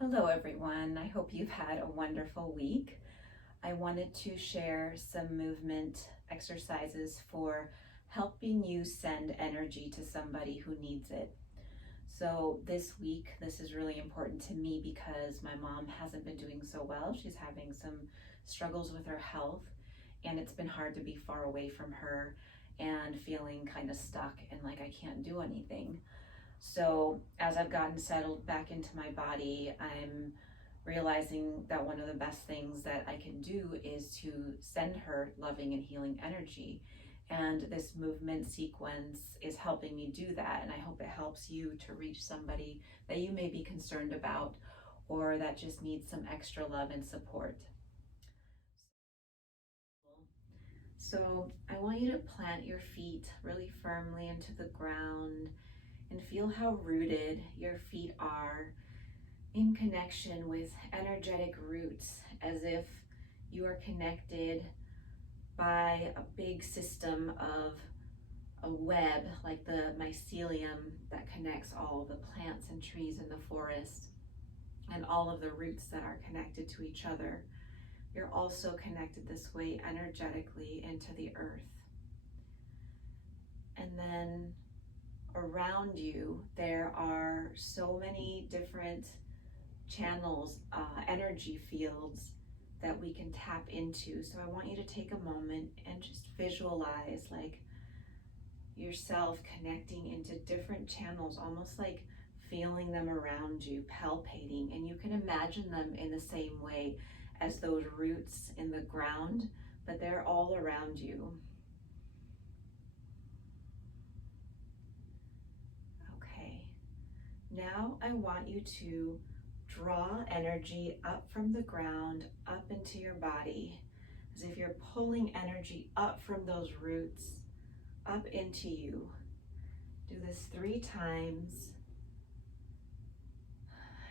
Hello, everyone. I hope you've had a wonderful week. I wanted to share some movement exercises for helping you send energy to somebody who needs it. So, this week, this is really important to me because my mom hasn't been doing so well. She's having some struggles with her health, and it's been hard to be far away from her and feeling kind of stuck and like I can't do anything. So as I've gotten settled back into my body, I'm realizing that one of the best things that I can do is to send her loving and healing energy. And this movement sequence is helping me do that. And I hope it helps you to reach somebody that you may be concerned about or that just needs some extra love and support. So I want you to plant your feet really firmly into the ground and feel how rooted your feet are in connection with energetic roots, as if you are connected by a big system of a web, like the mycelium that connects all the plants and trees in the forest and all of the roots that are connected to each other. You're also connected this way energetically into the earth. And then around you, there are so many different channels, energy fields that we can tap into. So I want you to take a moment and just visualize like yourself connecting into different channels, almost like feeling them around you, palpating, and you can imagine them in the same way as those roots in the ground, but they're all around you. Okay, now I want you to draw energy up from the ground, up into your body, as if you're pulling energy up from those roots, up into you. Do this 3 times.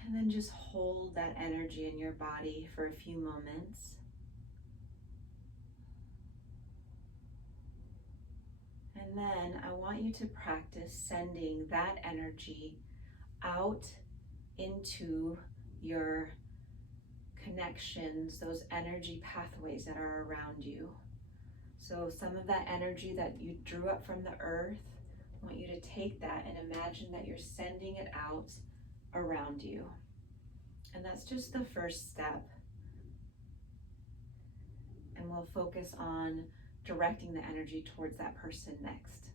And then just hold that energy in your body for a few moments. And then I want you to practice sending that energy out into your connections, those energy pathways that are around you. So some of that energy that you drew up from the earth, I want you to take that and imagine that you're sending it out around you. And that's just the first step. And we'll focus on directing the energy towards that person next.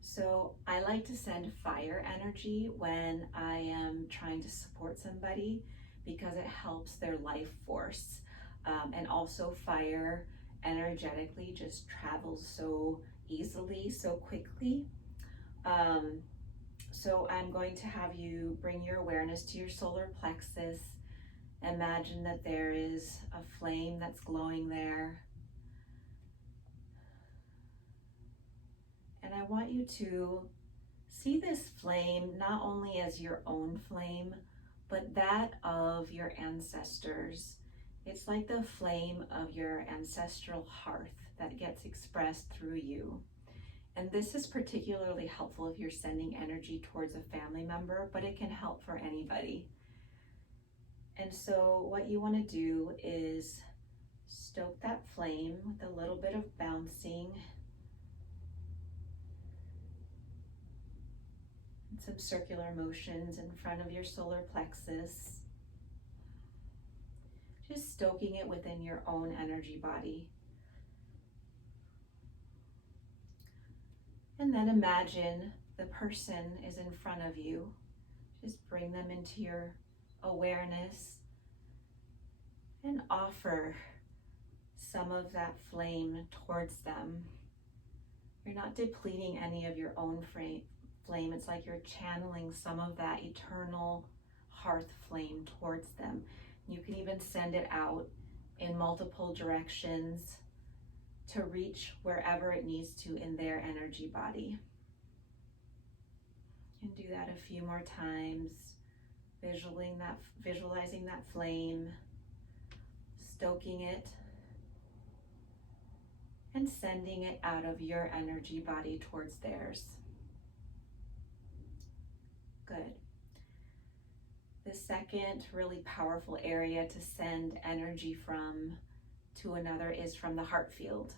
So I like to send fire energy when I am trying to support somebody because it helps their life force. And also fire energetically just travels so easily, so quickly. So I'm going to have you bring your awareness to your solar plexus. Imagine that there is a flame that's glowing there. And I want you to see this flame not only as your own flame, but that of your ancestors. It's like the flame of your ancestral hearth that gets expressed through you. And this is particularly helpful if you're sending energy towards a family member, but it can help for anybody. And so what you want to do is stoke that flame with a little bit of bouncing and some circular motions in front of your solar plexus. Just stoking it within your own energy body. And then imagine the person is in front of you. Just bring them into your awareness and offer some of that flame towards them. You're not depleting any of your own flame. It's like you're channeling some of that eternal hearth flame towards them. You can even send it out in multiple directions to reach wherever it needs to in their energy body. And do that a few more times, visualizing that flame, stoking it, and sending it out of your energy body towards theirs. Good. The second really powerful area to send energy from to another is from the heart field.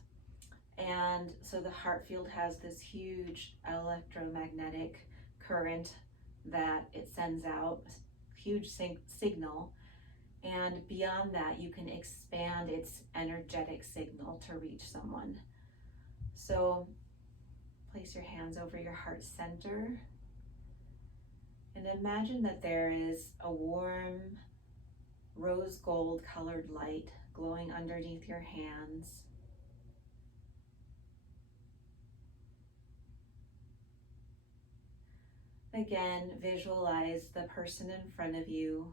And so the heart field has this huge electromagnetic current that it sends out, huge signal. And beyond that, you can expand its energetic signal to reach someone. So place your hands over your heart center and imagine that there is a warm rose gold colored light glowing underneath your hands. Again, visualize the person in front of you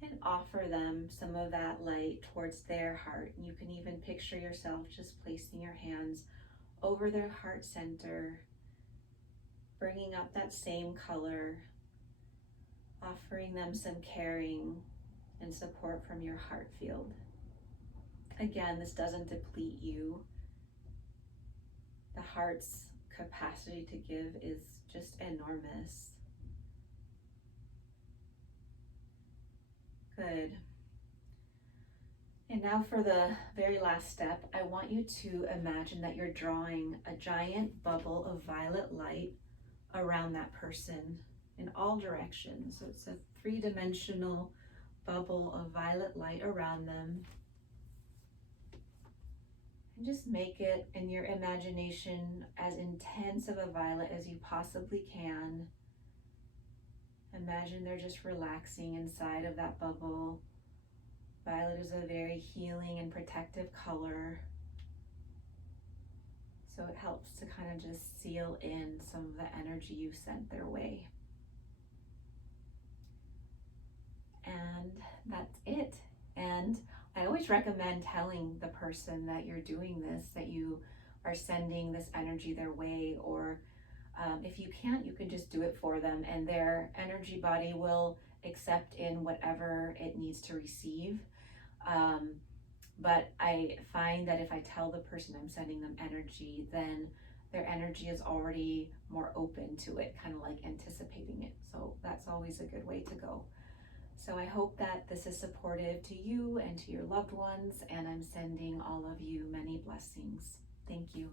and offer them some of that light towards their heart. You can even picture yourself just placing your hands over their heart center, bringing up that same color, offering them some caring and support from your heart field. Again, this doesn't deplete you. The heart's capacity to give is just enormous. Good. And now for the very last step, I want you to imagine that you're drawing a giant bubble of violet light around that person in all directions. So it's a three-dimensional bubble of violet light around them. And just make it in your imagination as intense of a violet as you possibly can. Imagine they're just relaxing inside of that bubble. Violet is a very healing and protective color. So it helps to kind of just seal in some of the energy you sent their way. And that's it. And I always recommend telling the person that you're doing this, that you are sending this energy their way, or if you can't, you can just do it for them, and their energy body will accept in whatever it needs to receive. But I find that if I tell the person I'm sending them energy, then their energy is already more open to it, kind of like anticipating it. So that's always a good way to go. So I hope that this is supportive to you and to your loved ones, and I'm sending all of you many blessings. Thank you.